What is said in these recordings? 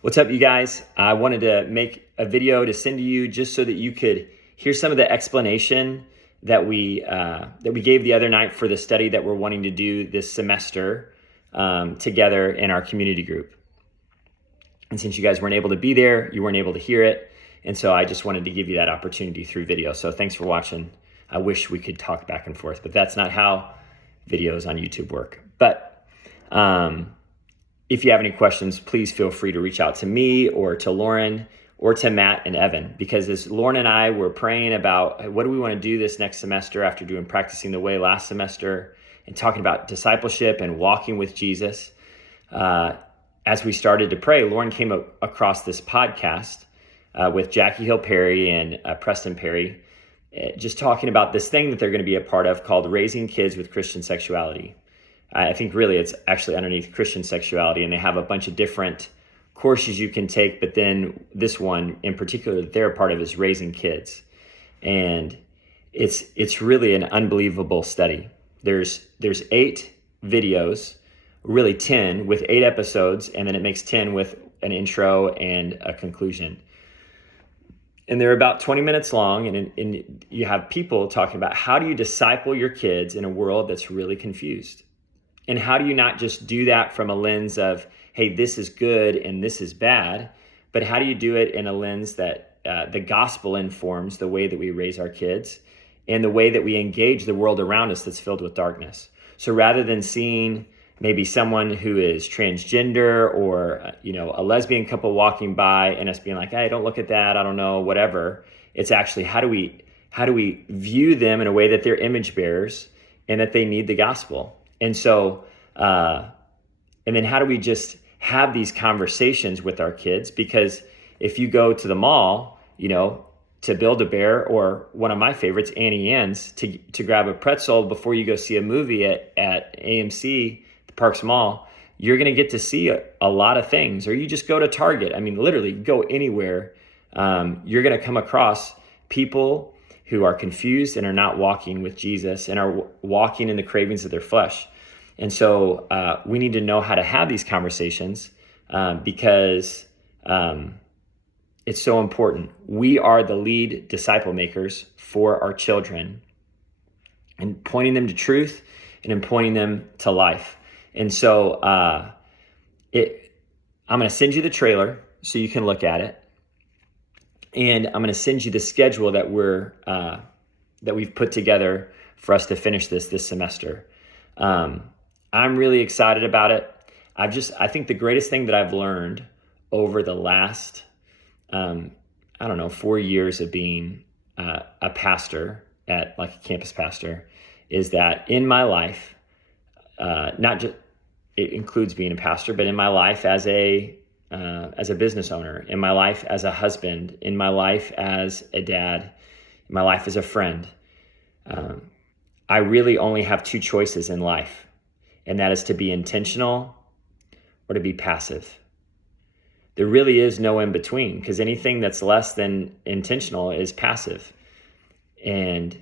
What's up, you guys? I wanted to make a video to send to you just so that you could hear some of the explanation that we gave the other night for the study that we're wanting to do this semester together in our community group. And since you guys weren't able to be there, you weren't able to hear it. And so I just wanted to give you that opportunity through video. So thanks for watching. I wish we could talk back and forth, but that's not how videos on YouTube work. But if you have any questions, please feel free to reach out to me or to Lauren or to Matt and Evan, because as Lauren and I were praying about what do we want to do this next semester after doing Practicing the Way last semester and talking about discipleship and walking with Jesus, as we started to pray, Lauren came across this podcast with Jackie Hill Perry and Preston Perry, just talking about this thing that they're going to be a part of called Raising Kids with Christian Sexuality. I think really it's actually underneath Christian sexuality, and they have a bunch of different courses you can take, but then this one in particular that they're a part of is Raising Kids. And it's really an unbelievable study. There's 8 videos, really 10 with 8 episodes, and then it makes 10 with an intro and a conclusion. And they're about 20 minutes long, and you have people talking about how do you disciple your kids in a world that's really confused? And how do you not just do that from a lens of, hey, this is good and this is bad, but how do you do it in a lens that the gospel informs the way that we raise our kids and the way that we engage the world around us that's filled with darkness? So rather than seeing maybe someone who is transgender or a lesbian couple walking by and us being like, hey, don't look at that, I don't know, whatever, it's actually how do we view them in a way that they're image bearers and that they need the gospel? And so, and then how do we just have these conversations with our kids? Because if you go to the mall, to Build-A-Bear, or one of my favorites, Annie Ann's, to grab a pretzel before you go see a movie at AMC, the Parks Mall, you're going to get to see a lot of things. Or you just go to Target. I mean, literally go anywhere. You're going to come across people who are confused and are not walking with Jesus and are walking in the cravings of their flesh. And so we need to know how to have these conversations because it's so important. We are the lead disciple makers for our children and pointing them to truth and in pointing them to life. And so I'm going to send you the trailer so you can look at it. And I'm going to send you the schedule that we've put together for us to finish this semester. I'm really excited about it. I think the greatest thing that I've learned over the last, 4 years of being a pastor like a campus pastor, is that in my life, not just it includes being a pastor, but in my life as a business owner, in my life as a husband, in my life as a dad, in my life as a friend, I really only have 2 choices in life, and that is to be intentional or to be passive. There really is no in between, because anything that's less than intentional is passive. And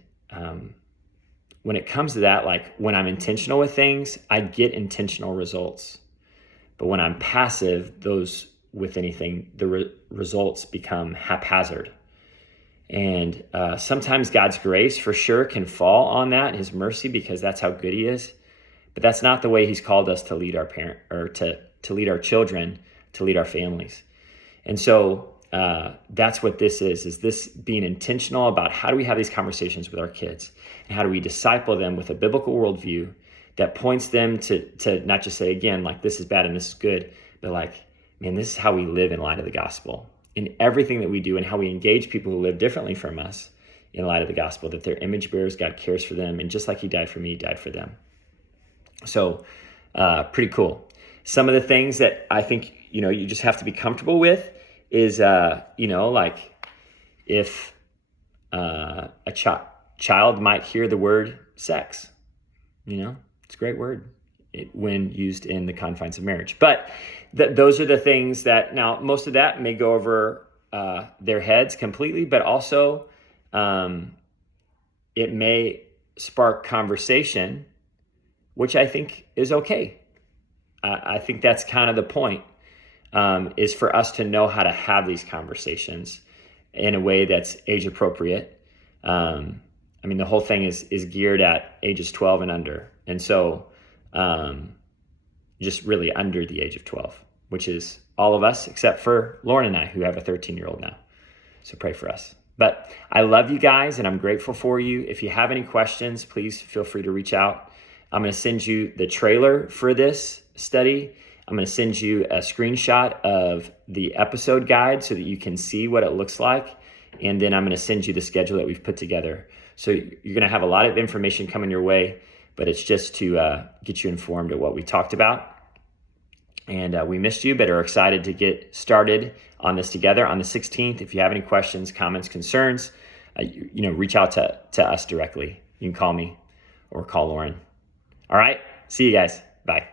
when it comes to that, like when I'm intentional with things, I get intentional results. But when I'm passive, those with anything, the results become haphazard. And sometimes God's grace for sure can fall on that, His mercy, because that's how good He is. But that's not the way He's called us to lead our to lead our children, to lead our families. And so that's what this is this being intentional about how do we have these conversations with our kids and how do we disciple them with a biblical worldview that points them to not just say, again, like this is bad and this is good, but like, man, this is how we live in light of the gospel in everything that we do and how we engage people who live differently from us in light of the gospel, that they're image bearers, God cares for them. And just like He died for me, He died for them. So pretty cool. Some of the things that I think, you just have to be comfortable with is, like if a child might hear the word sex, it's a great word when used in the confines of marriage. But those are the things that, now, most of that may go over their heads completely, but also it may spark conversation, which I think is okay. I think that's kind of the point. is for us to know how to have these conversations in a way that's age appropriate. I mean, the whole thing is geared at ages 12 and under. And so just really under the age of 12, which is all of us except for Lauren and I, who have a 13-year-old now. So pray for us. But I love you guys, and I'm grateful for you. If you have any questions, please feel free to reach out. I'm going to send you the trailer for this study. I'm going to send you a screenshot of the episode guide so that you can see what it looks like. And then I'm going to send you the schedule that we've put together. So you're going to have a lot of information coming your way, but it's just to get you informed of what we talked about. And we missed you, but are excited to get started on this together on the 16th. If you have any questions, comments, concerns, reach out to us directly. You can call me or call Lauren. All right. See you guys. Bye.